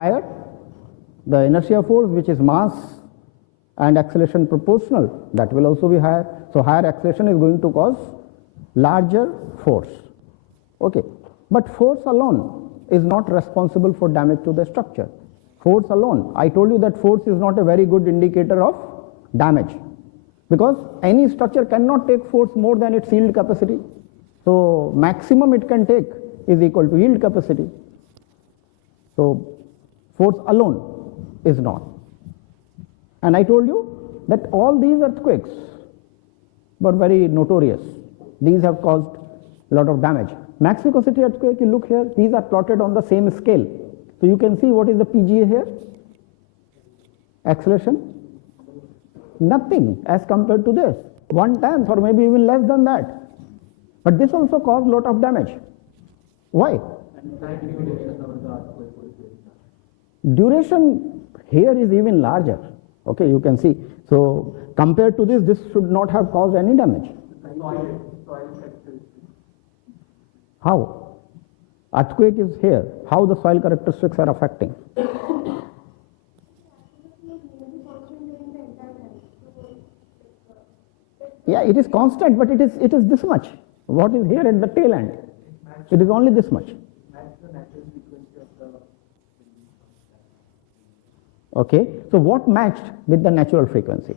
higher, the inertia force, which is mass and acceleration proportional, that will also be higher. So higher acceleration is going to cause larger force. Okay, but force alone is not responsible for damage to the structure. Force alone, I told you that force is not a very good indicator of damage, because any structure cannot take force more than its yield capacity. So maximum it can take is equal to yield capacity. So force alone is not. And I told you that all these earthquakes were very notorious. These have caused a lot of damage. Mexico City earthquake, you look here, these are plotted on the same scale. So you can see what is the PGA here? Acceleration? Nothing as compared to this. 1/10 or maybe even less than that. But this also caused a lot of damage. Why? Duration here is even larger. Okay, you can see. So compared to this, this should not have caused any damage. How? Earthquake is here. How the soil characteristics are affecting? Yeah, it is constant, but it is this much. What is here at the tail end? It is only this much. Okay, so what matched with the natural frequency?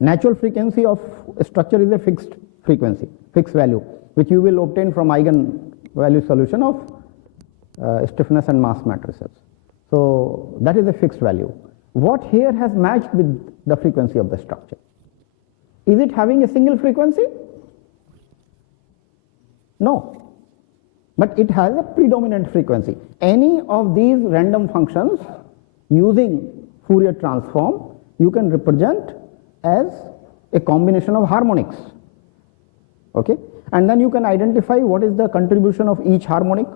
Natural frequency of a structure is a fixed frequency, fixed value, which you will obtain from eigenvalue solution of stiffness and mass matrices. So that is a fixed value. What here has matched with the frequency of the structure? Is it having a single frequency? No, but it has a predominant frequency. Any of these random functions using Fourier transform, you can represent as a combination of harmonics. Okay, and then you can identify what is the contribution of each harmonic.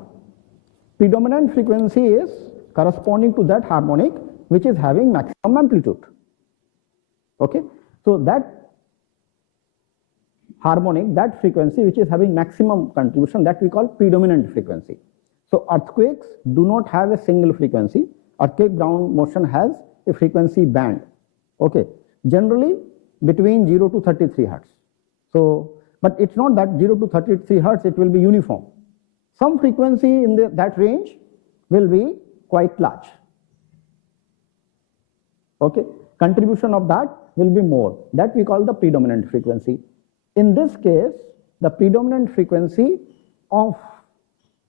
Predominant frequency is corresponding to that harmonic which is having maximum amplitude. Okay, so that harmonic, that frequency which is having maximum contribution, that we call predominant frequency. So earthquakes do not have a single frequency. Earthquake ground motion has a frequency band. Okay, generally between 0 to 33 hertz. So, but it's not that 0 to 33 hertz, it will be uniform. Some frequency in that range will be quite large. Okay, contribution of that will be more. That we call the predominant frequency. In this case, the predominant frequency of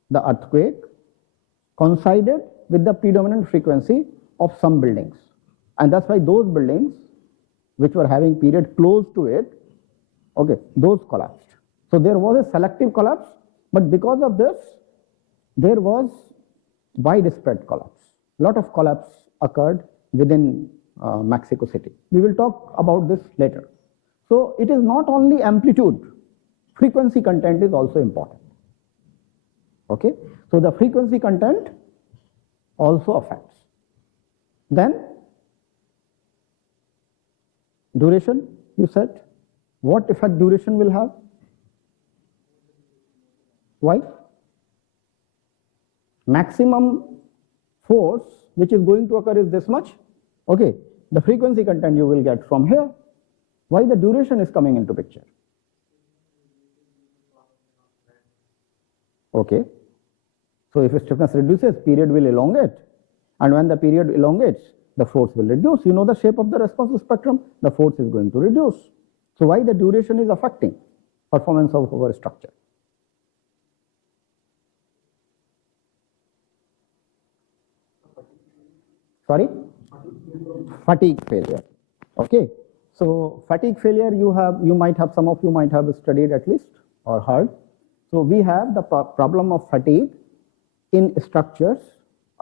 the earthquake coincided with the predominant frequency of some buildings. And that's why those buildings which were having period close to it, okay, those collapsed. So there was a selective collapse, but because of this, there was widespread collapse. A lot of collapse occurred within Mexico City. We will talk about this later. So it is not only amplitude, frequency content is also important. Okay, so the frequency content also affects. Then duration, you said, what effect duration will have? Why? Maximum force which is going to occur is this much. Okay, the frequency content you will get from here. Why the duration is coming into picture? Okay, so if stiffness reduces, period will elongate, and when the period elongates, the force will reduce. You know the shape of the response spectrum, the force is going to reduce. So why the duration is affecting performance of our structure? Sorry? Fatigue failure. Okay. So fatigue failure, you might have, some of you might have studied at least or heard. So we have the problem of fatigue in structures.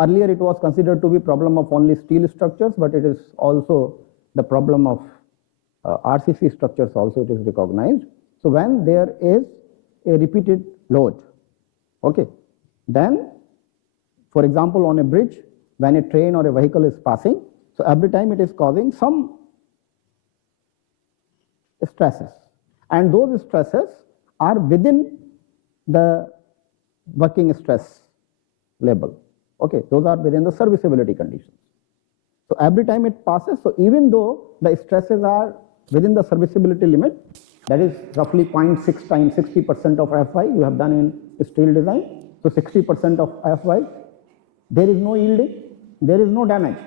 Earlier it was considered to be problem of only steel structures, but it is also the problem of RCC structures also it is recognized. So when there is a repeated load, okay, then for example on a bridge, when a train or a vehicle is passing, so every time it is causing some stresses, and those stresses are within the working stress level. Okay, those are within the serviceability conditions. So every time it passes, so even though the stresses are within the serviceability limit, that is roughly 0.6 times 60% of Fy you have done in steel design. So 60% of Fy, there is no yielding, there is no damage,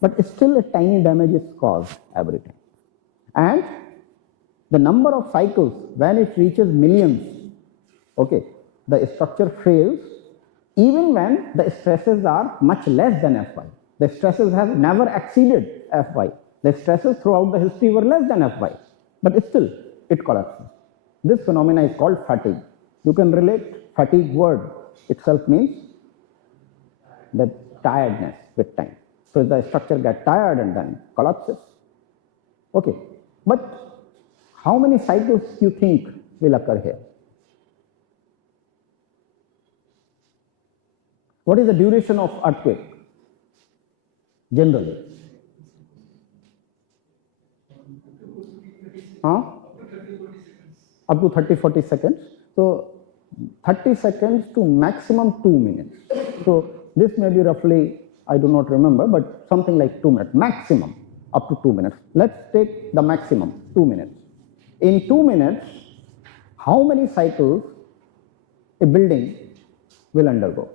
but still a tiny damage is caused every time. And the number of cycles when it reaches millions, okay, the structure fails even when the stresses are much less than Fy. The stresses have never exceeded Fy. The stresses throughout the history were less than Fy, but still it collapses. This phenomena is called fatigue. You can relate fatigue word itself means the tiredness with time. So the structure gets tired and then collapses. Okay, but how many cycles you think will occur here? What is the duration of earthquake generally? Huh? Up to 30-40 seconds. So 30 seconds to maximum 2 minutes. So this may be roughly, I do not remember, but something like 2 minutes, maximum up to 2 minutes. Let's take the maximum, 2 minutes. In 2 minutes, how many cycles a building will undergo?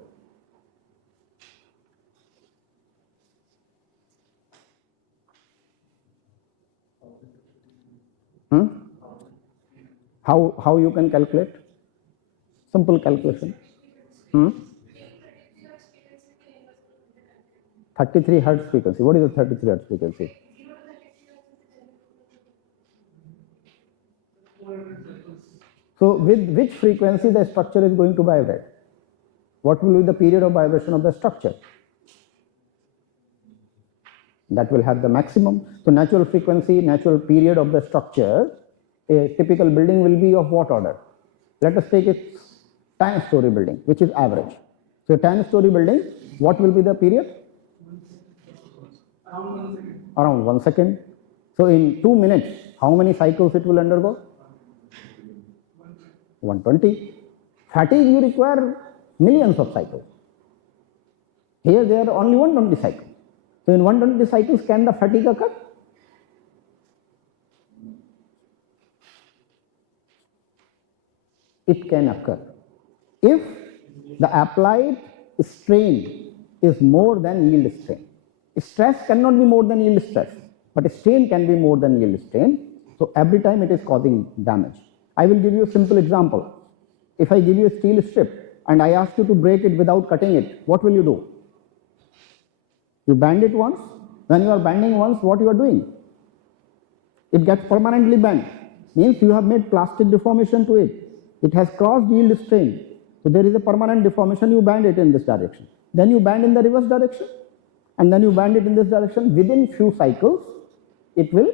How you can calculate? Simple calculation. 33 hertz frequency. What is the 33 hertz frequency? So with which frequency the structure is going to vibrate? What will be the period of vibration of the structure? That will have the maximum. So natural frequency, natural period of the structure, a typical building will be of what order? Let us take its 10-story building, which is average. So a 10-story building, what will be the period? Around 1 second. So in 2 minutes, how many cycles it will undergo? 120. Fatigue, you require millions of cycles. Here there are only 120 cycles. So in 120 cycles, can the fatigue occur? It can occur if the applied strain is more than yield strain. Stress cannot be more than yield stress, but strain can be more than yield strain. So every time it is causing damage. I will give you a simple example. If I give you a steel strip and I ask you to break it without cutting it, what will you do? You bend it once. When you are bending once, what you are doing? It gets permanently bent. Means you have made plastic deformation to it. It has crossed yield strain. So there is a permanent deformation, you bend it in this direction. Then you bend in the reverse direction. And then you bend it in this direction. Within few cycles, it will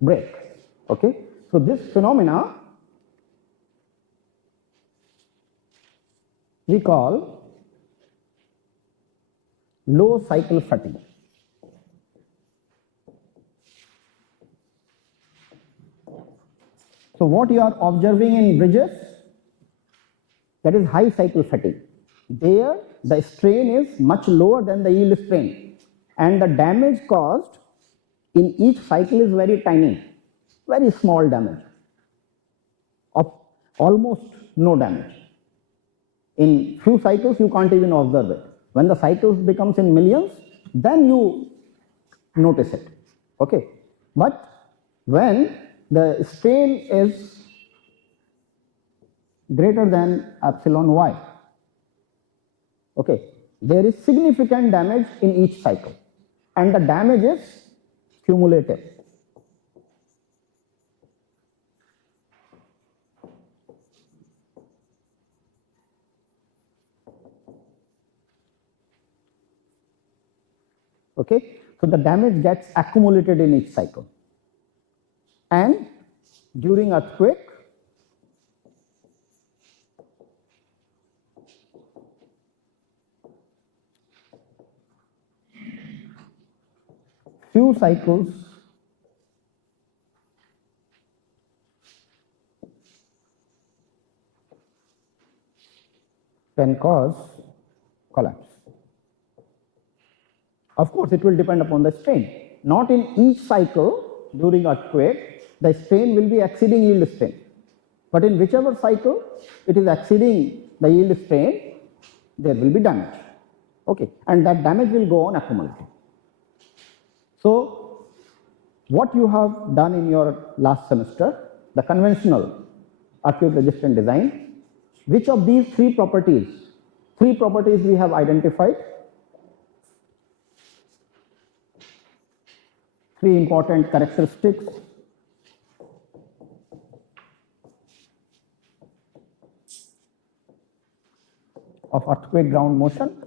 break. Okay. So this phenomena we call low cycle fatigue. So what you are observing in bridges, that is high cycle fatigue. There the strain is much lower than the yield strain and the damage caused in each cycle is very tiny, very small damage, of almost no damage. In few cycles you can't even observe it. When the cycles becomes in millions, then you notice it. Okay. But when the strain is greater than epsilon y, okay, there is significant damage in each cycle and the damage is cumulative. Okay, so the damage gets accumulated in each cycle. And during earthquake, few cycles can cause collapse. Of course, it will depend upon the strain. Not in each cycle during earthquake, the strain will be exceeding yield strain. But in whichever cycle it is exceeding the yield strain, there will be damage. Okay, and that damage will go on accumulating. So, what you have done in your last semester, the conventional earthquake resistant design, which of these three properties we have identified? Three important characteristics of earthquake ground motion.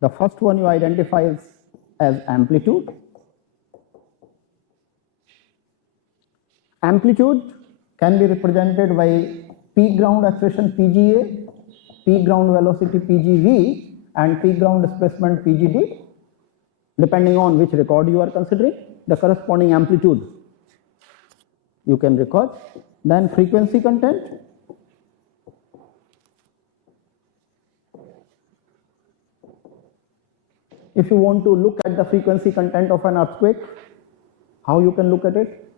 The first one you identify as amplitude. Amplitude can be represented by peak ground acceleration PGA, peak ground velocity PGV, and peak ground displacement PGD. Depending on which record you are considering, the corresponding amplitude you can record. Then frequency content. If you want to look at the frequency content of an earthquake, how you can look at it?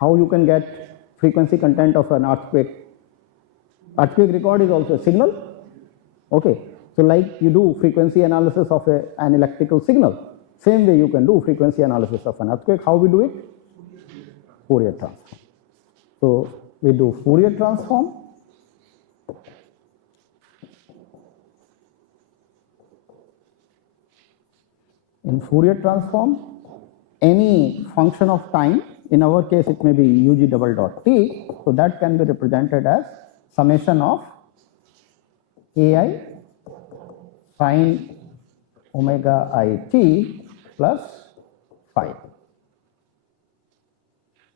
How you can get frequency content of an earthquake? Earthquake record is also a signal. Okay, so like you do frequency analysis of an electrical signal, same way you can do frequency analysis of an earthquake. How we do it? Fourier transform. So we do Fourier transform. In Fourier transform, any function of time, in our case it may be UG double dot t, so that can be represented as summation of AI sine omega I t plus phi.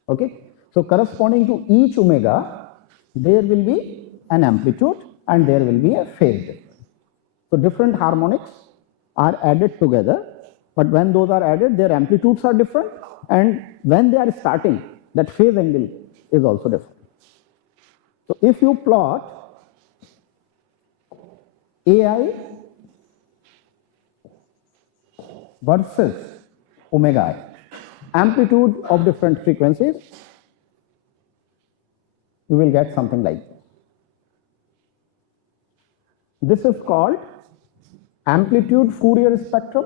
Okay, so corresponding to each omega, there will be an amplitude and there will be a phase difference. So different harmonics are added together, but when those are added, their amplitudes are different, and when they are starting, that phase angle is also different. So if you plot AI versus omega I, amplitude of different frequencies, you will get something like this. This is called amplitude Fourier spectrum.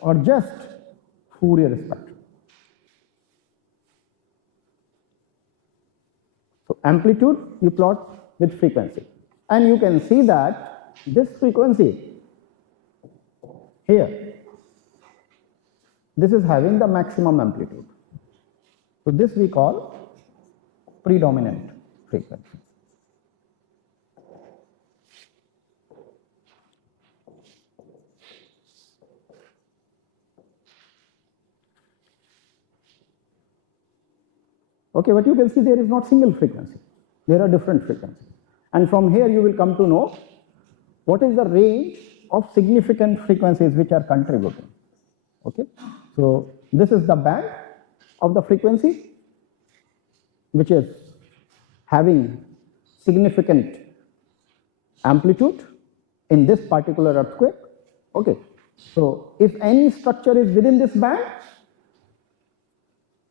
Or just Fourier spectrum. So amplitude you plot with frequency, and you can see that this frequency here, this is having the maximum amplitude. So this we call predominant frequency. Okay, but you can see there is not single frequency, there are different frequencies. And from here you will come to know what is the range of significant frequencies which are contributing. Okay, so this is the band of the frequency which is having significant amplitude in this particular earthquake. Okay, so if any structure is within this band,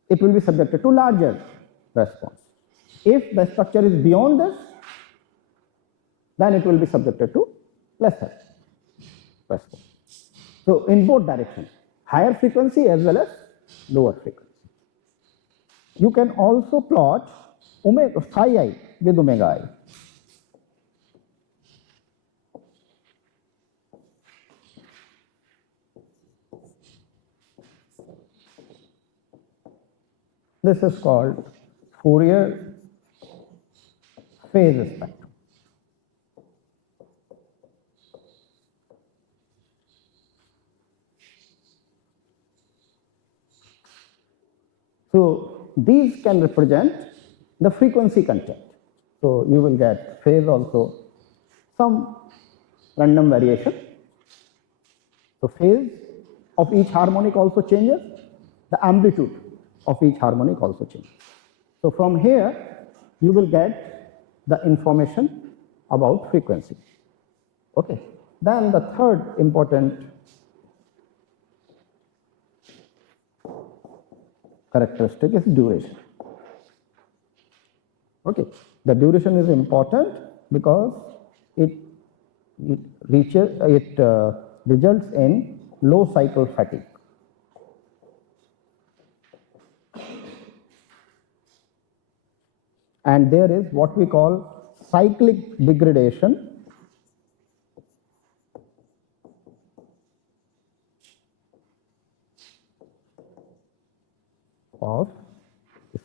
it will be subjected to larger response. If the structure is beyond this, then it will be subjected to lesser response. So in both directions, higher frequency as well as lower frequency. You can also plot omega phi I with omega I. This is called Fourier phase spectrum. So these can represent the frequency content. So you will get phase also, some random variation. So phase of each harmonic also changes, the amplitude of each harmonic also changes. So from here, you will get the information about frequency. Okay. Then the third important characteristic is duration. Okay. The duration is important because it results in low cycle fatigue. And there is what we call cyclic degradation of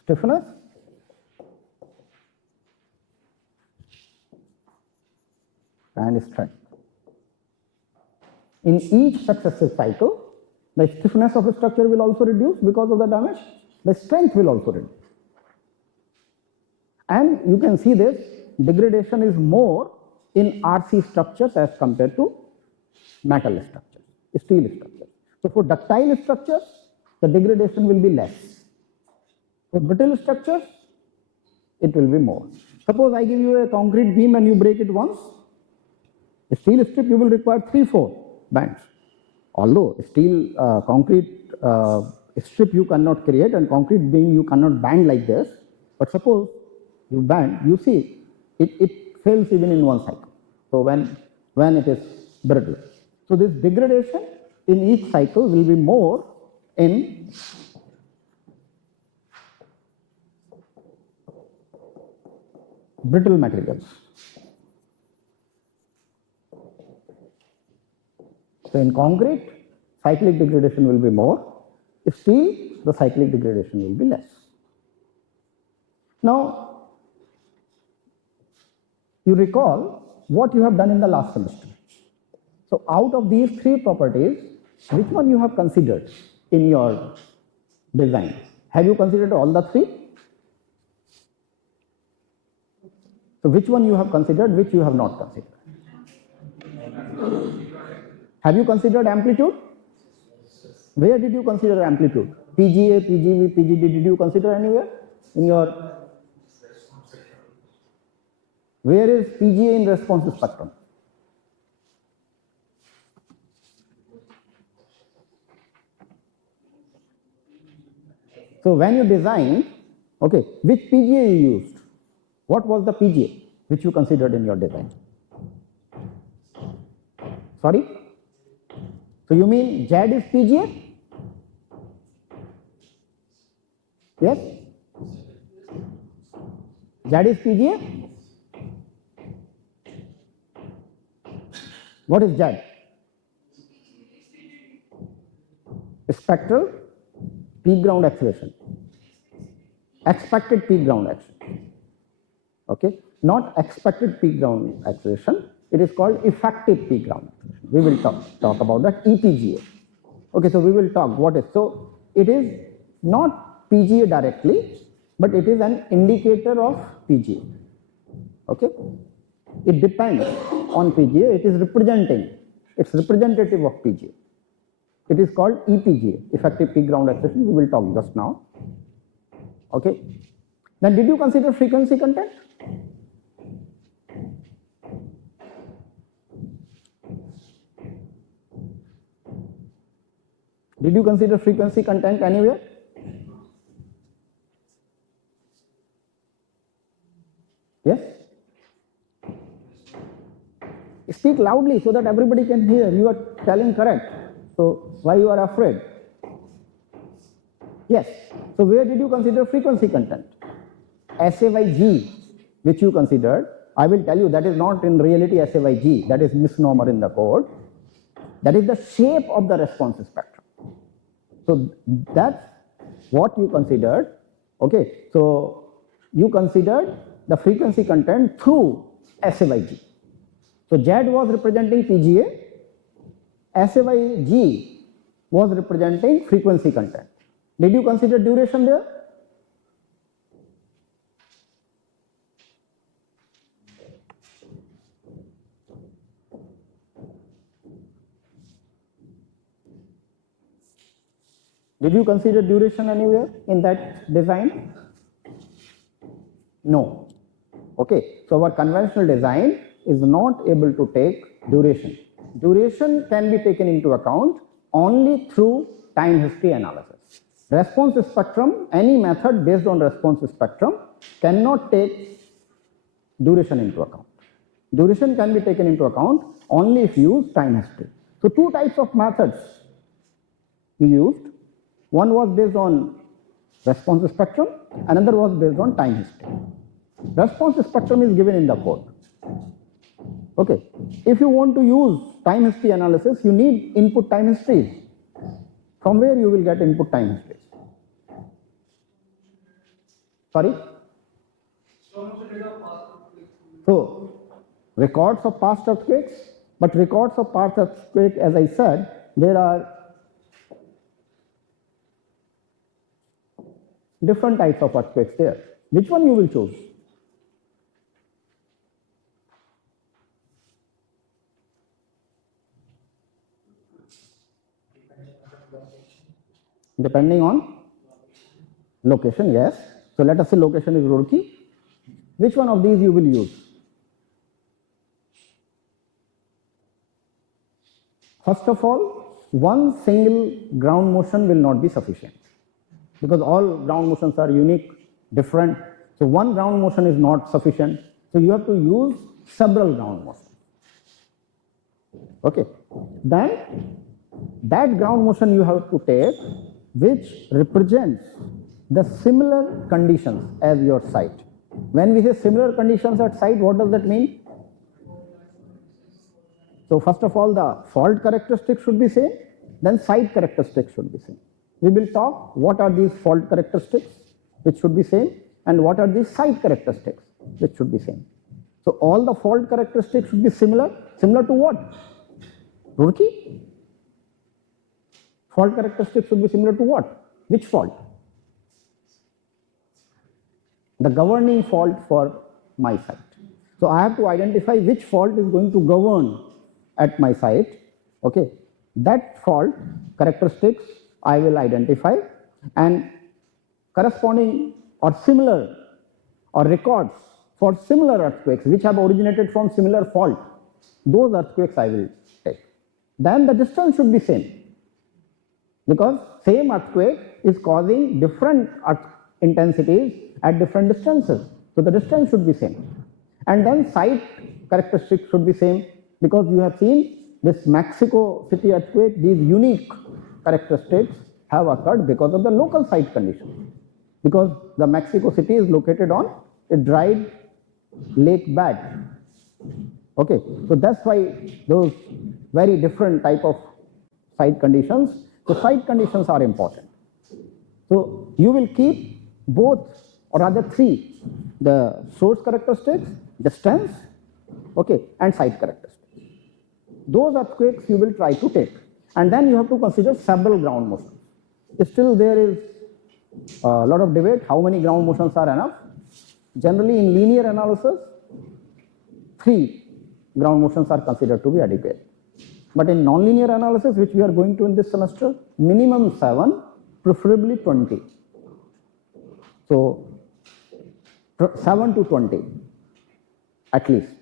stiffness and strength. In each successive cycle, the stiffness of a structure will also reduce because of the damage, the strength will also reduce. And you can see this degradation is more in RC structures as compared to metal structures, steel structures. So for ductile structures, the degradation will be less. For brittle structures, it will be more. Suppose I give you a concrete beam and you break it once, a steel strip you will require 3-4 bands. Although steel concrete strip you cannot create and concrete beam you cannot band like this, but suppose you band, you see it fails even in one cycle. So when it is brittle. So this degradation in each cycle will be more in brittle materials. So in concrete, cyclic degradation will be more. In steel, the cyclic degradation will be less. Now, you recall what you have done in the last semester. So out of these three properties, which one you have considered in your design? Have you considered all the three? So which one you have considered, which you have not considered? Have you considered amplitude? Where did you consider amplitude? PGA, PGV, PGD, did you consider anywhere in your... Where is PGA in response spectrum? So when you designed, okay, which PGA you used? What was the PGA which you considered in your design? Sorry? So you mean Z is PGA? Yes? Z is PGA? What is Z? Spectral peak ground acceleration. Expected peak ground acceleration. Okay? Not expected peak ground acceleration. It is called effective peak ground acceleration. We will talk about that, EPGA. Okay, so we will talk what is. So it is not PGA directly, but it is an indicator of PGA. Okay? It depends on PGA. It is representing. It's representative of PGA. It is called EPGA, effective peak ground acceleration. We will talk just now. Okay? Then did you consider frequency content? Did you consider frequency content anywhere? Yes? Speak loudly so that everybody can hear. You are telling correct. So why you are afraid? Yes. So where did you consider frequency content? SAYG, which you considered. I will tell you that is not in reality SAYG. That is misnomer in the code. That is the shape of the response spectrum. So that's what you considered. Okay. So you considered the frequency content through SAYG. So Z was representing PGA. SAYG was representing frequency content. Did you consider duration there? Did you consider duration anywhere in that design? No. Okay, so our conventional design is not able to take duration. Duration can be taken into account only through time history analysis. Response spectrum, any method based on response spectrum cannot take duration into account. Duration can be taken into account only if you use time history. So two types of methods you used. One was based on response spectrum, another was based on time history. Response spectrum is given in the code. Okay, if you want to use time history analysis, you need input time histories. From where you will get input time histories? Sorry? So, records of past earthquakes, but records of past earthquake, as I said, there are different types of earthquakes there. Which one you will choose? Depending on location, yes. So let us say location is Roorkee. Which one of these you will use? First of all, one single ground motion will not be sufficient because all ground motions are unique, different. So one ground motion is not sufficient. So you have to use several ground motions. Okay. Then that ground motion you have to take which represents the similar conditions as your site. When we say similar conditions at site, what does that mean? So first of all, the fault characteristics should be same, then site characteristics should be same. We will talk what are these fault characteristics which should be same and what are these site characteristics which should be same. So all the fault characteristics should be similar. Similar to what? Roorkee? Fault characteristics should be similar to what? Which fault? The governing fault for my site. So I have to identify which fault is going to govern at my site. Okay, that fault characteristics I will identify, and corresponding or similar or records for similar earthquakes which have originated from similar fault, those earthquakes I will take. Then the distance should be same, because same earthquake is causing different intensities at different distances. So the distance should be same. And then site characteristics should be same, because you have seen this Mexico City earthquake, these unique characteristics have occurred because of the local site conditions. Because the Mexico City is located on a dried lake bed. Okay, so that's why those very different type of site conditions. So site conditions are important. So you will keep both, or rather three, the source characteristics, distance, okay, and site characteristics. Those earthquakes you will try to take, and then you have to consider several ground motions. Still there is a lot of debate how many ground motions are enough. Generally in linear analysis, 3 ground motions are considered to be adequate. But in nonlinear analysis, which we are going to in this semester, minimum 7, preferably 20. So 7 to 20 at least.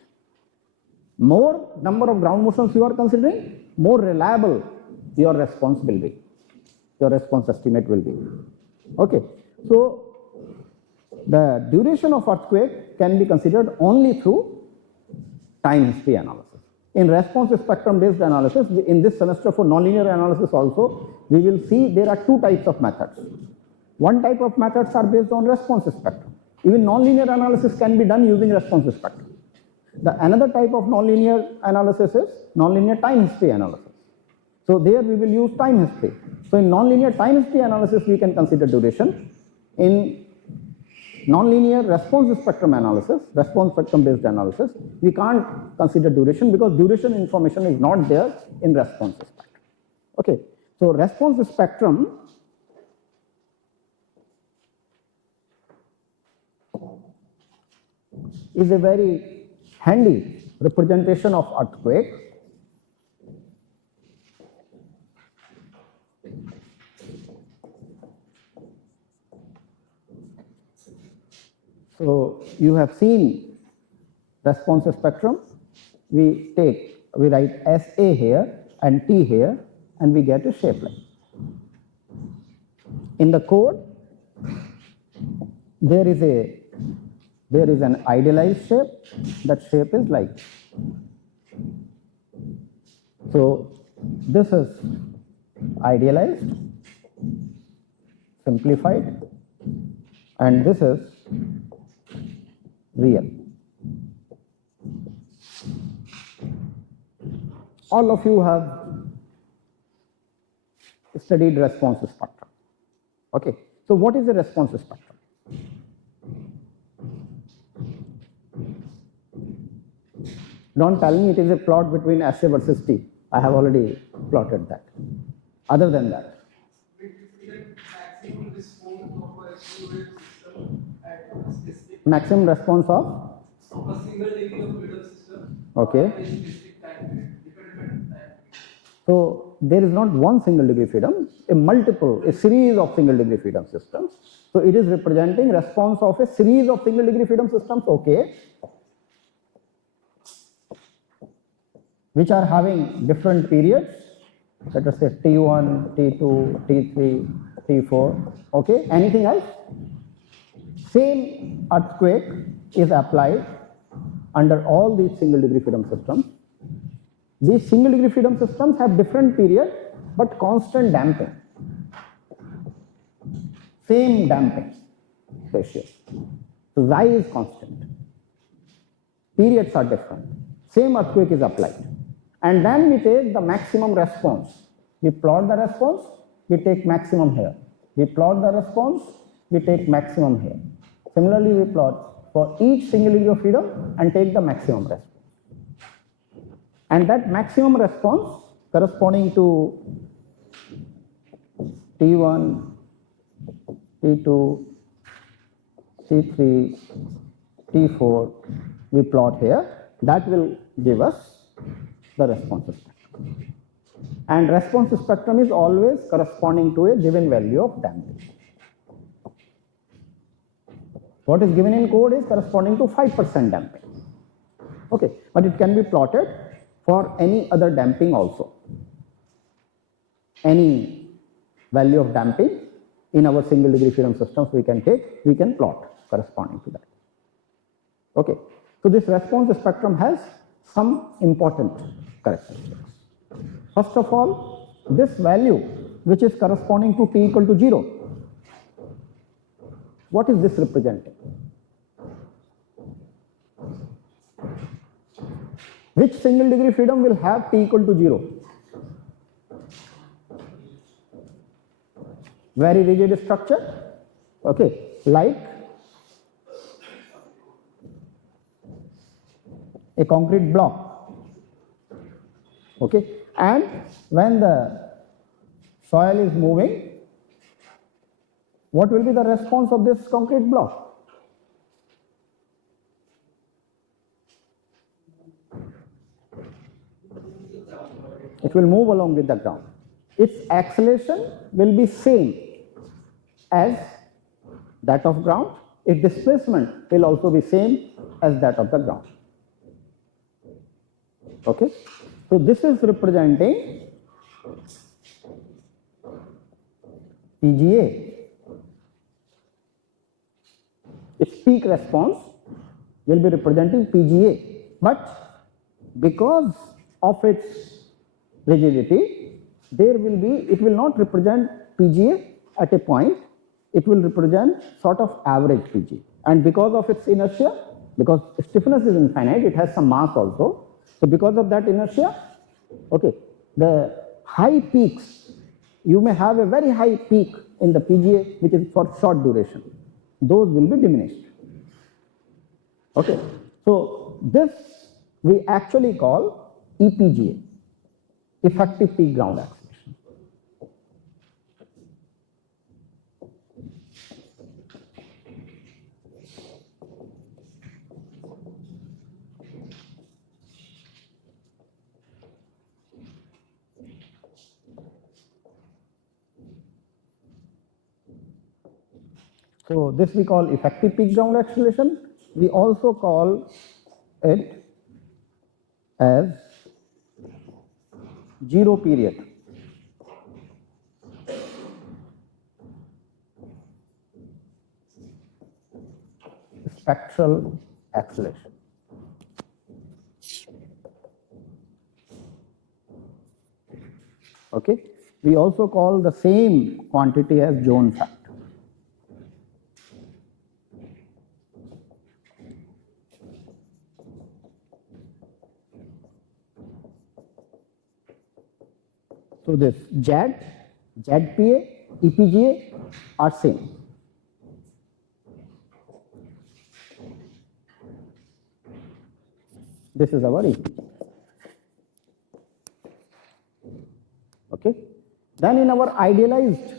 More number of ground motions you are considering, more reliable your response will be. Your response estimate will be. Okay. So the duration of earthquake can be considered only through time history analysis. In response spectrum based analysis, in this semester for nonlinear analysis also, we will see there are 2 types of methods. One type of methods are based on response spectrum. Even nonlinear analysis can be done using response spectrum. The another type of nonlinear analysis is nonlinear time history analysis. So there we will use time history. So in nonlinear time history analysis, we can consider duration. In nonlinear response spectrum analysis, response spectrum based analysis, we can't consider duration because duration information is not there in response spectrum. Okay, so response spectrum is a very handy representation of earthquake. So you have seen response spectrum. We write SA here and T here, and we get a shape line. In the code, there is an idealized shape. That shape is like this. So this is idealized, simplified, and this is real. All of you have studied response spectrum. Okay, so what is the response spectrum? Don't tell me it is a plot between SA versus T. I have already plotted that. Other than that, maximum response of a single degree of freedom system. Okay. So there is not one single degree freedom, a series of single degree freedom systems. So it is representing response of a series of single degree freedom systems, okay, which are having different periods. Let us say T1, T2, T3, T4. Okay, anything else? Same earthquake is applied under all these single degree freedom systems. These single degree freedom systems have different periods but constant damping. Same damping ratio. So xi is constant. Periods are different. Same earthquake is applied. And then we take the maximum response. We plot the response, we take maximum here. We plot the response, we take maximum here. Similarly, we plot for each single degree of freedom and take the maximum response. And that maximum response corresponding to T1, T2, T3, T4, we plot here. That will give us the response spectrum. And response spectrum is always corresponding to a given value of damping. What is given in code is corresponding to 5% damping. Okay, but it can be plotted for any other damping also. Any value of damping in our single degree freedom systems we can plot corresponding to that. Okay, so this response spectrum has some important characteristics. First of all, this value which is corresponding to t equal to 0, what is this representing? Which single degree freedom will have t equal to 0? Very rigid structure, okay, like a concrete block, okay, and when the soil is moving, what will be the response of this concrete block? It will move along with the ground. Its acceleration will be same as that of ground. Its displacement will also be same as that of the ground. Okay, so this is representing PGA. Its peak response will be representing PGA, but because of its rigidity, it will not represent PGA at a point, it will represent sort of average PGA. And because of its inertia, because stiffness is infinite, it has some mass also. So because of that inertia, okay, the high peaks, you may have a very high peak in the PGA which is for short duration. Those will be diminished. Okay, so this we actually call EPGA, effective peak ground acceleration. So this we call effective peak ground acceleration. We also call it as zero period. Spectral acceleration. Okay. We also call the same quantity as zone factor. So this ZAD, ZPA, EPGA are same. This is our EPGA. Okay. Then in our idealized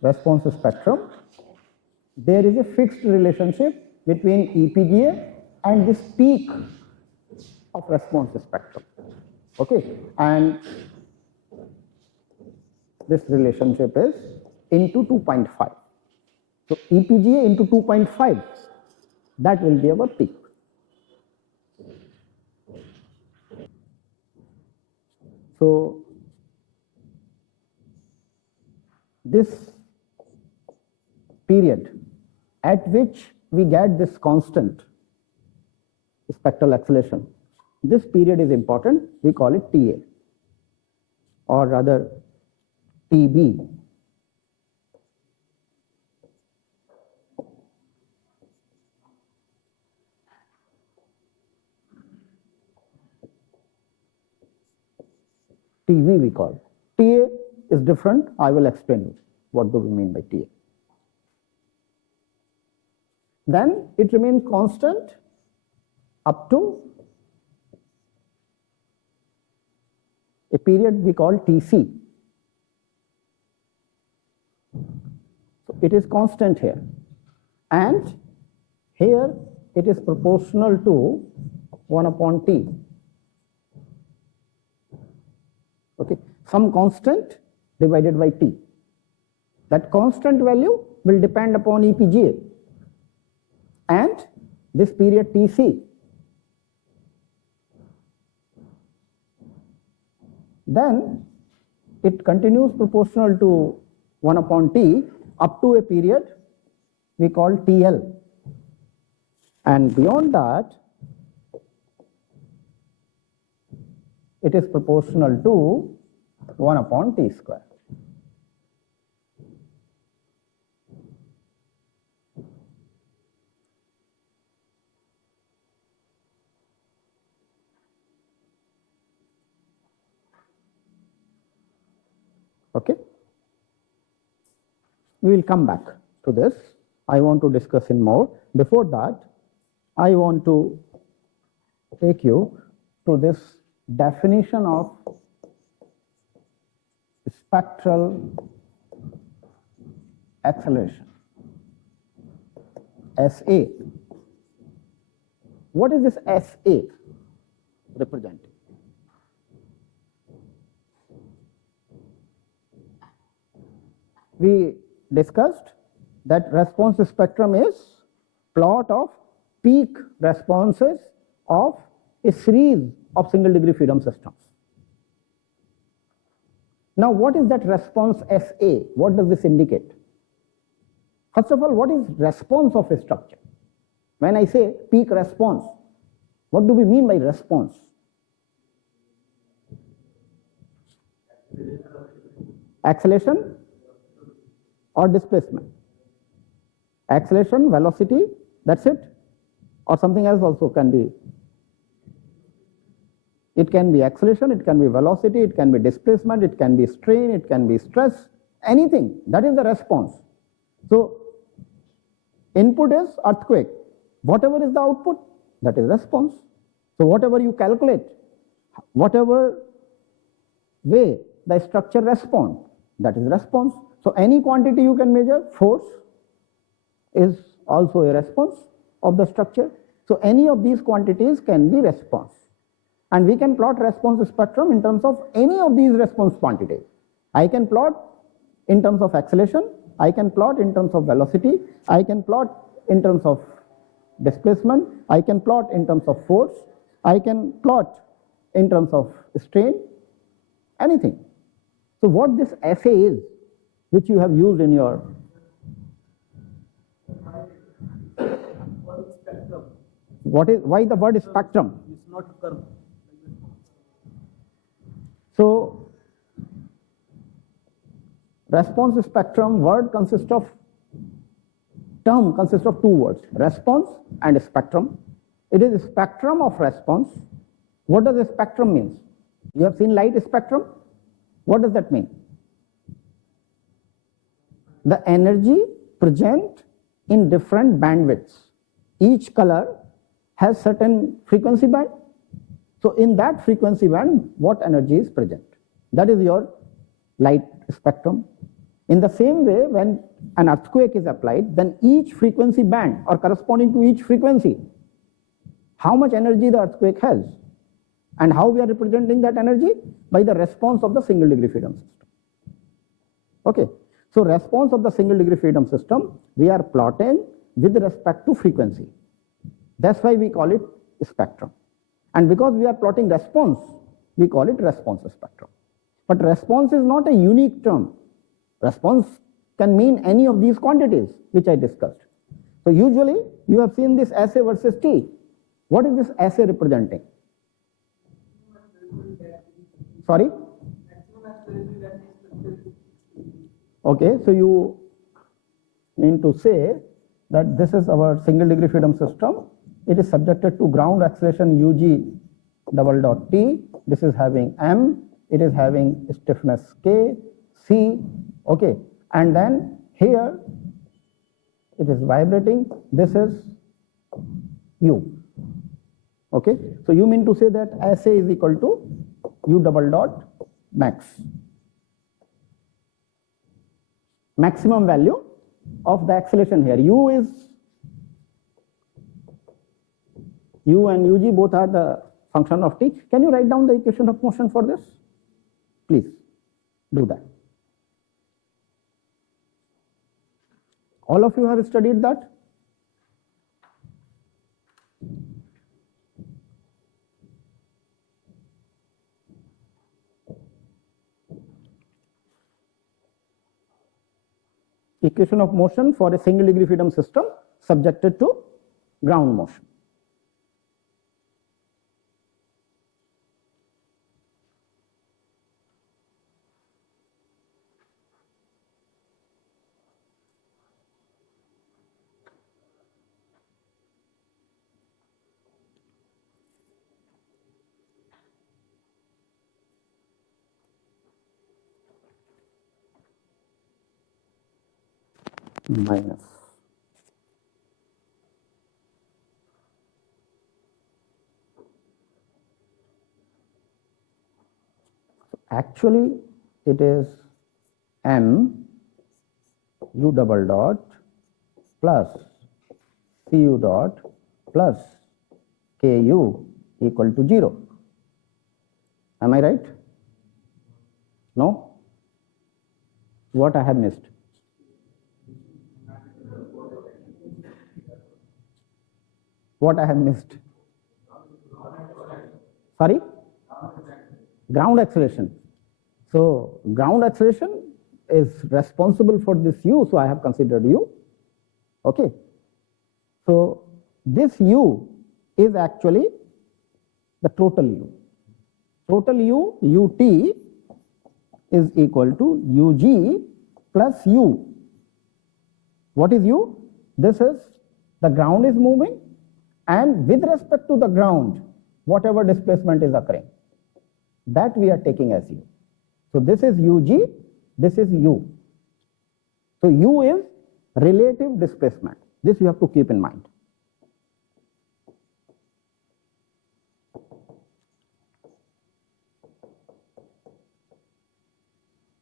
response spectrum, there is a fixed relationship between EPGA and this peak of response spectrum. Okay, and this relationship is into 2.5. So EPGA into 2.5, that will be our peak. So this period at which we get this constant spectral acceleration, this period is important. We call it TA, or rather TB. TV we call. TA is different. I will explain you what do we mean by TA. Then it remains constant up to a period we call TC. So it is constant here, and here it is proportional to 1 upon T. Okay, some constant divided by T. That constant value will depend upon EPGA and this period TC. Then it continues proportional to 1 upon T up to a period we call TL, and beyond that it is proportional to 1 upon T square. Okay. We will come back to this. I want to discuss in more. Before that, I want to take you to this definition of spectral acceleration, SA. What is this SA representing? We discussed that response spectrum is plot of peak responses of a series of single degree freedom systems. Now what is that response SA? What does this indicate? First of all, what is response of a structure? When I say peak response, what do we mean by response? Acceleration or displacement? Acceleration, velocity, that's it? Or something else also can be? It can be acceleration, it can be velocity, it can be displacement, it can be strain, it can be stress, anything. That is the response. So input is earthquake. Whatever is the output, that is response. So whatever you calculate, whatever way the structure responds, that is response. So any quantity you can measure, force is also a response of the structure. So any of these quantities can be response. And we can plot response spectrum in terms of any of these response quantities. I can plot in terms of acceleration, I can plot in terms of velocity, I can plot in terms of displacement, I can plot in terms of force, I can plot in terms of strain, anything. So what this assay is, which you have used in your why the word spectrum? It's not curve. So response spectrum word term consists of two words, response and spectrum. It is a spectrum of response. What does a spectrum mean? You have seen light spectrum. What does that mean? The energy present in different bandwidths. Each color has certain frequency band. So in that frequency band, what energy is present? That is your light spectrum. In the same way, when an earthquake is applied, then each frequency band or corresponding to each frequency, how much energy the earthquake has, and how we are representing that energy? By the response of the single degree freedom system. Okay, so response of the single degree freedom system, we are plotting with respect to frequency. That's why we call it spectrum. And because we are plotting response, we call it response spectrum. But response is not a unique term. Response can mean any of these quantities which I discussed. So usually you have seen this assay versus T. What is this assay representing? Sorry? Okay, so you mean to say that this is our single degree freedom system. It is subjected to ground acceleration Ug_T. This is having M. It is having stiffness K, C. Okay, and then here it is vibrating. This is U. Okay, so you mean to say that assay is equal to U_max, maximum value of the acceleration here. U and Ug both are the function of T. Can you write down the equation of motion for this? Please do that. All of you have studied that? Equation of motion for a single degree freedom system subjected to ground motion. Minus so actually it is M U_dot plus Cu dot plus Ku equal to 0. Am I right? No? What I have missed? What I have missed? Sorry? Ground acceleration. So ground acceleration is responsible for this U, so I have considered U. Okay. So this U is actually the total U. Total U, Ut, is equal to Ug plus U. What is U? This is the ground is moving, and with respect to the ground, whatever displacement is occurring, that we are taking as U. So this is Ug, this is U. So U is relative displacement. This you have to keep in mind.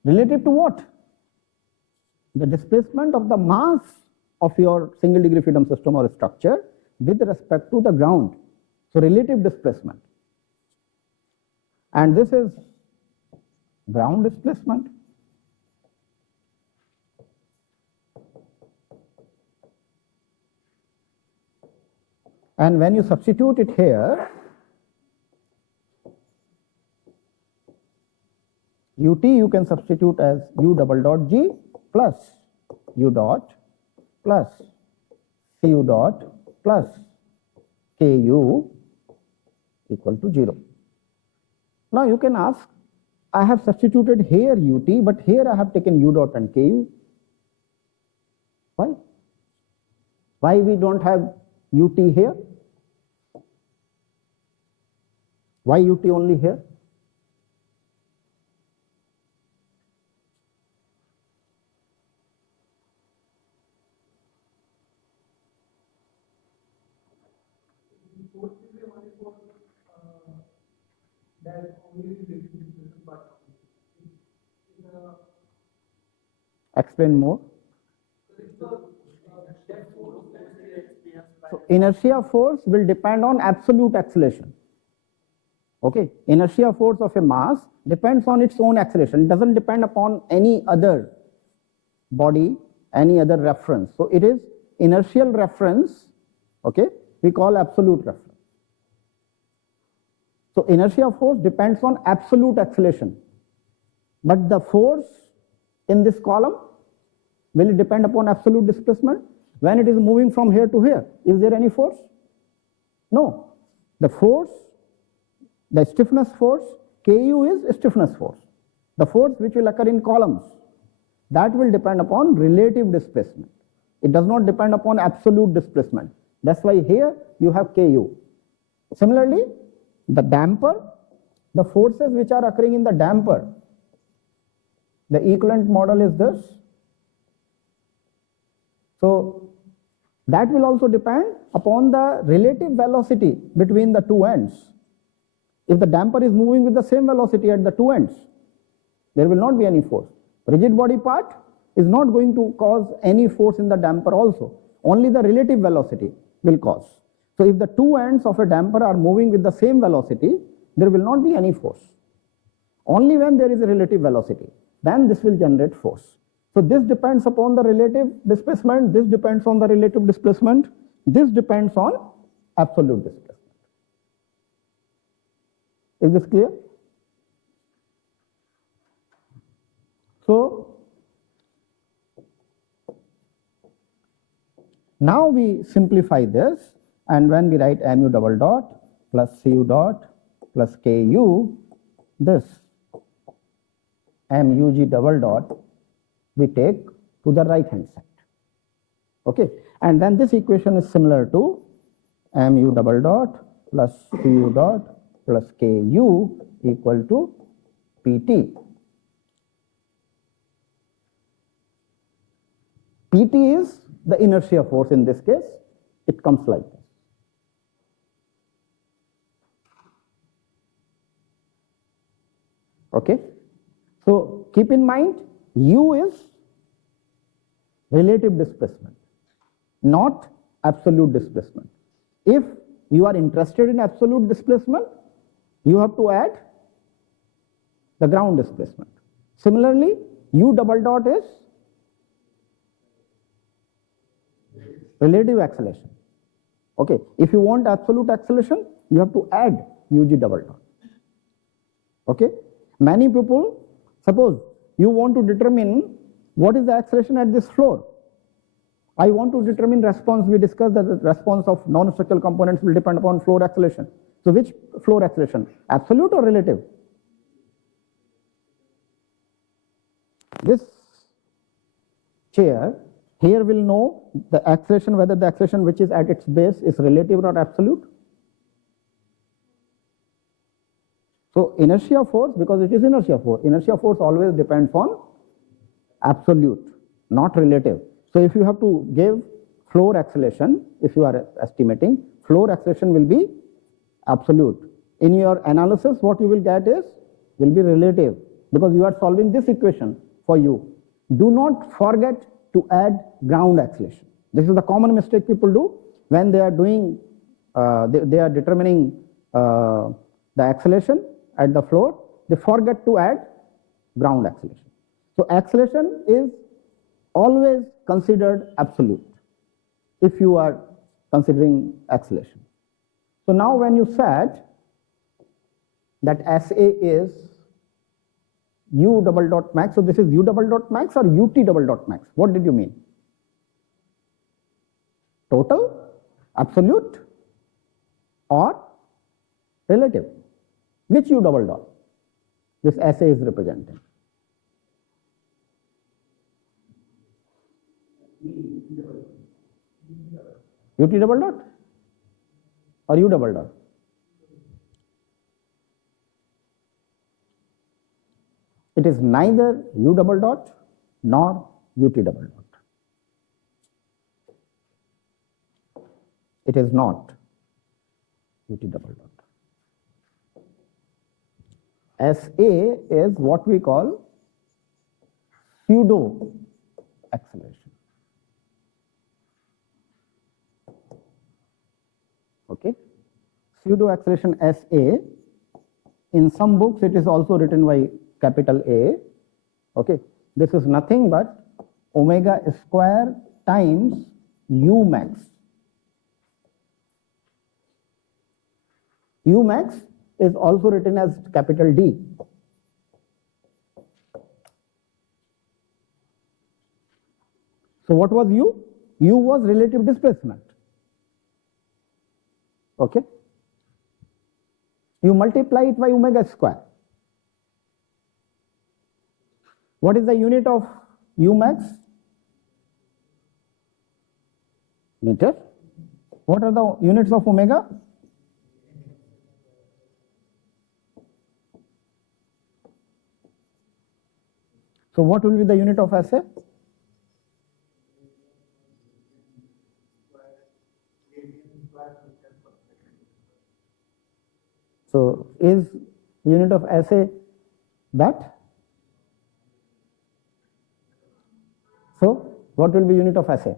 Relative to what? The displacement of the mass of your single degree freedom system or structure with respect to the ground. So relative displacement. And this is ground displacement. And when you substitute it here, ut you can substitute as u double dot g plus u dot plus cu dot plus ku equal to 0. Now you can ask, I have substituted here ut, but here I have taken u dot and ku. Why? Why we don't have ut here? Why ut only here? Explain more. So inertia force will depend on absolute acceleration. Okay, inertia force of a mass depends on its own acceleration. It doesn't depend upon any other body, any other reference. So it is inertial reference, okay, we call absolute reference. So inertia force depends on absolute acceleration. But the force in this column, will it depend upon absolute displacement? When it is moving from here to here, is there any force? No. The force, the stiffness force, Ku is stiffness force. The force which will occur in columns, that will depend upon relative displacement. It does not depend upon absolute displacement. That's why here you have Ku. Similarly, the damper, the forces which are occurring in the damper, the equivalent model is this. So that will also depend upon the relative velocity between the two ends. If the damper is moving with the same velocity at the two ends, there will not be any force. Rigid body part is not going to cause any force in the damper also. Only the relative velocity will cause. So if the two ends of a damper are moving with the same velocity, there will not be any force. Only when there is a relative velocity, then this will generate force. So this depends upon the relative displacement, this depends on the relative displacement, this depends on absolute displacement. Is this clear? So now we simplify this, and when we write mu double dot plus cu dot plus ku, this mug double dot we take to the right hand side. Okay, and then this equation is similar to mu double dot plus cu dot plus ku equal to pt. Pt is the inertia force in this case. It comes like this. Okay, so keep in mind u is relative displacement, not absolute displacement. If you are interested in absolute displacement, you have to add the ground displacement. Similarly, u double dot is relative acceleration. Okay, if you want absolute acceleration, you have to add ug double dot. Okay, many people, suppose you want to determine what is the acceleration at this floor. I want to determine response. We discussed that the response of non-structural components will depend upon floor acceleration. So which floor acceleration? Absolute or relative? This chair here will know the acceleration, whether the acceleration which is at its base is relative or absolute. So inertia force, because it is inertia force always depends on absolute, not relative. So if you have to give floor acceleration, if you are estimating, floor acceleration will be absolute. In your analysis, what you will get will be relative, because you are solving this equation for you. Do not forget to add ground acceleration. This is the common mistake people do when they are doing, they are determining the acceleration at the floor. They forget to add ground acceleration. So acceleration is always considered absolute if you are considering acceleration. So now when you said that SA is U double dot max, so this is U double dot max or UT double dot max? What did you mean? Total, absolute, or relative? Which U double dot this SA is representing? UT double dot or U double dot? It is neither U double dot nor UT double dot. It is not UT double dot. SA is what we call pseudo acceleration. Okay, pseudo acceleration SA. In some books, it is also written by capital A. Okay, this is nothing but omega square times U max. U max is also written as capital D. So what was U? U was relative displacement. Okay. You multiply it by omega square. What is the unit of U max? Meter. What are the units of omega? So what will be the unit of SA? So is unit of SA that? So what will be unit of SA?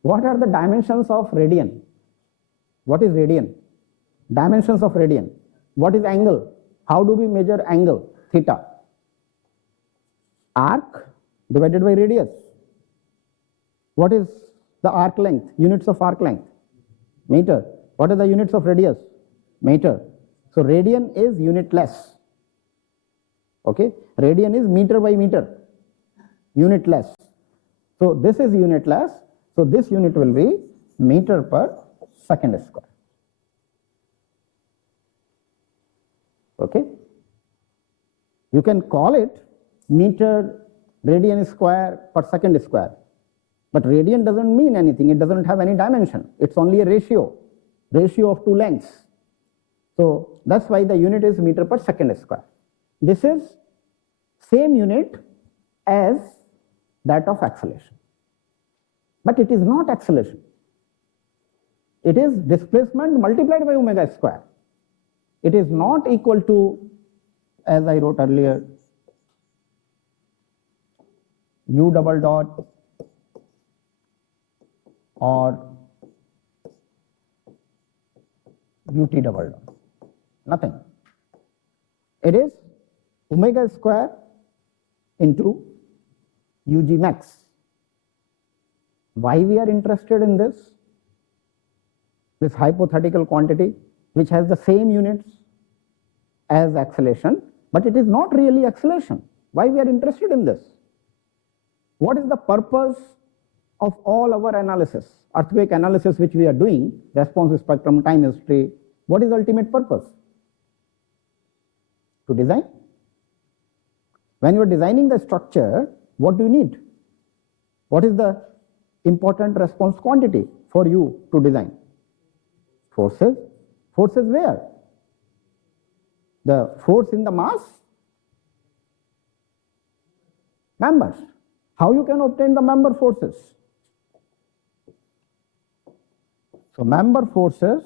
What are the dimensions of radian? What is radian? Dimensions of radian. What is angle? How do we measure angle? Theta. Arc divided by radius. What is the arc length? Units of arc length? Meter. What are the units of radius? Meter. So radian is unitless. Okay, radian is meter by meter, unitless. So this is unitless. So this unit will be meter per second square. Okay, you can call it meter radian square per second square, but radian doesn't mean anything. It doesn't have any dimension. It's only a ratio of two lengths. So that's why the unit is meter per second square. This is same unit as that of acceleration, but it is not acceleration. It is displacement multiplied by omega square. It is not equal to, as I wrote earlier, U double dot or UT double dot. Nothing. It is omega square into UG max. Why we are interested in this hypothetical quantity which has the same units as acceleration, but it is not really acceleration. Why we are interested in this? What is the purpose of all our analysis, earthquake analysis which we are doing, response spectrum, time history? What is the ultimate purpose? To design. When you are designing the structure, what do you need? What is the important response quantity for you to design? Forces. Forces where? The force in the mass? Members. How you can obtain the member forces? So member forces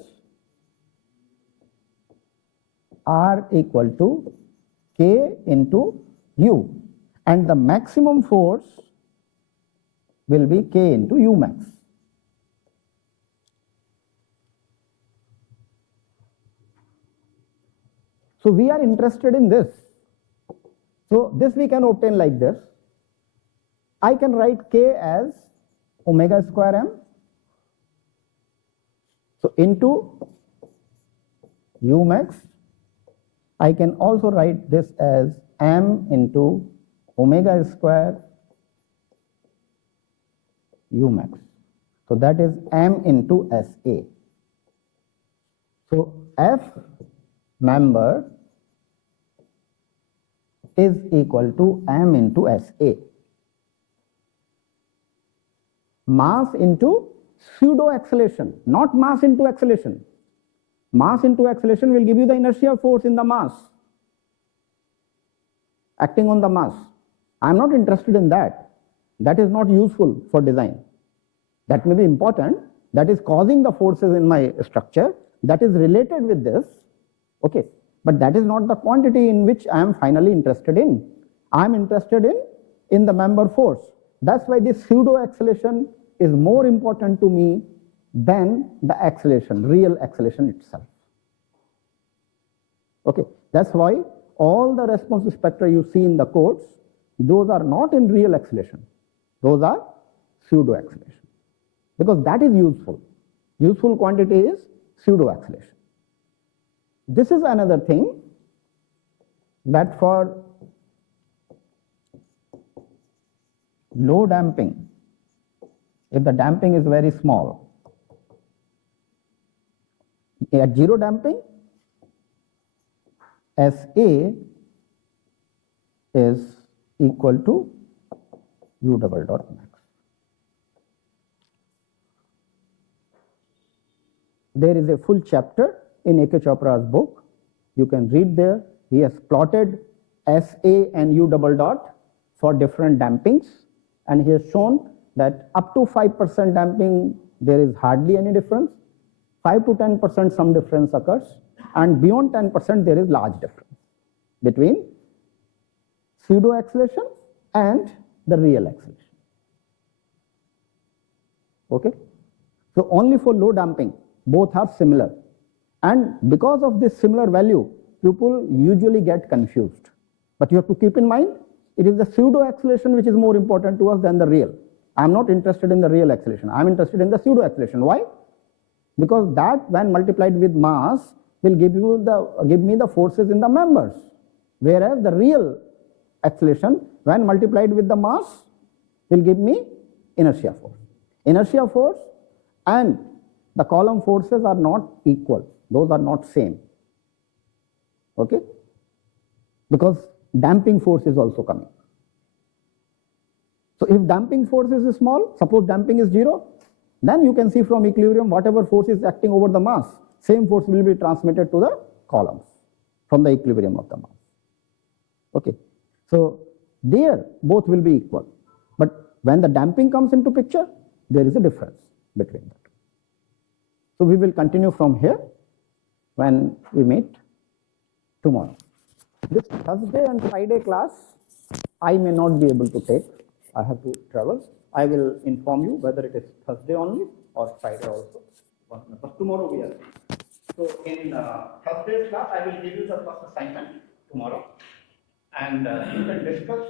are equal to K into U, and the maximum force will be K into U max. So we are interested in this. So this we can obtain like this. I can write K as omega square m So into U max, I can also write this as m into omega square U max. So that is m into SA. So F member is equal to m into SA. Mass into pseudo acceleration, not mass into acceleration. Mass into acceleration will give you the inertia force in the mass, acting on the mass. I am not interested in that. That is not useful for design. That may be important. That is causing the forces in my structure. That is related with this. Okay. But that is not the quantity in which I am finally interested in. I am interested in the member force. That's why this pseudo acceleration is more important to me than the acceleration, real acceleration itself. Okay. That's why all the response spectra you see in the codes, those are not in real acceleration. Those are pseudo acceleration. Because that is useful. Useful quantity is pseudo acceleration. This is another thing that for low damping, if the damping is very small, at zero damping, SA is equal to U double dot max. There is a full chapter in A.K. Chopra's book. You can read there. He has plotted SA and U double dot for different dampings, and he has shown that up to 5% damping there is hardly any difference. 5 to 10% some difference occurs, and beyond 10% there is large difference between pseudo acceleration and the real acceleration. Okay? So only for low damping both are similar, and because of this similar value people usually get confused. But you have to keep in mind it is the pseudo acceleration which is more important to us than the real. I am not interested in the real acceleration. I am interested in the pseudo acceleration. Why? Because that when multiplied with mass will give me the forces in the members, whereas the real acceleration when multiplied with the mass will give me inertia force. Inertia force and the column forces are not equal. Those are not same. Okay? Because damping force is also coming. So if damping force is small, suppose damping is 0, then you can see from equilibrium whatever force is acting over the mass, same force will be transmitted to the columns from the equilibrium of the mass. Okay. So there both will be equal. But when the damping comes into picture, there is a difference between that. So we will continue from here when we meet tomorrow. This Thursday and Friday class I may not be able to take. I have to travel. I will inform you whether it is Thursday only or Friday also. But tomorrow we are. So in Thursday's class, I will give you the first assignment tomorrow, and you can discuss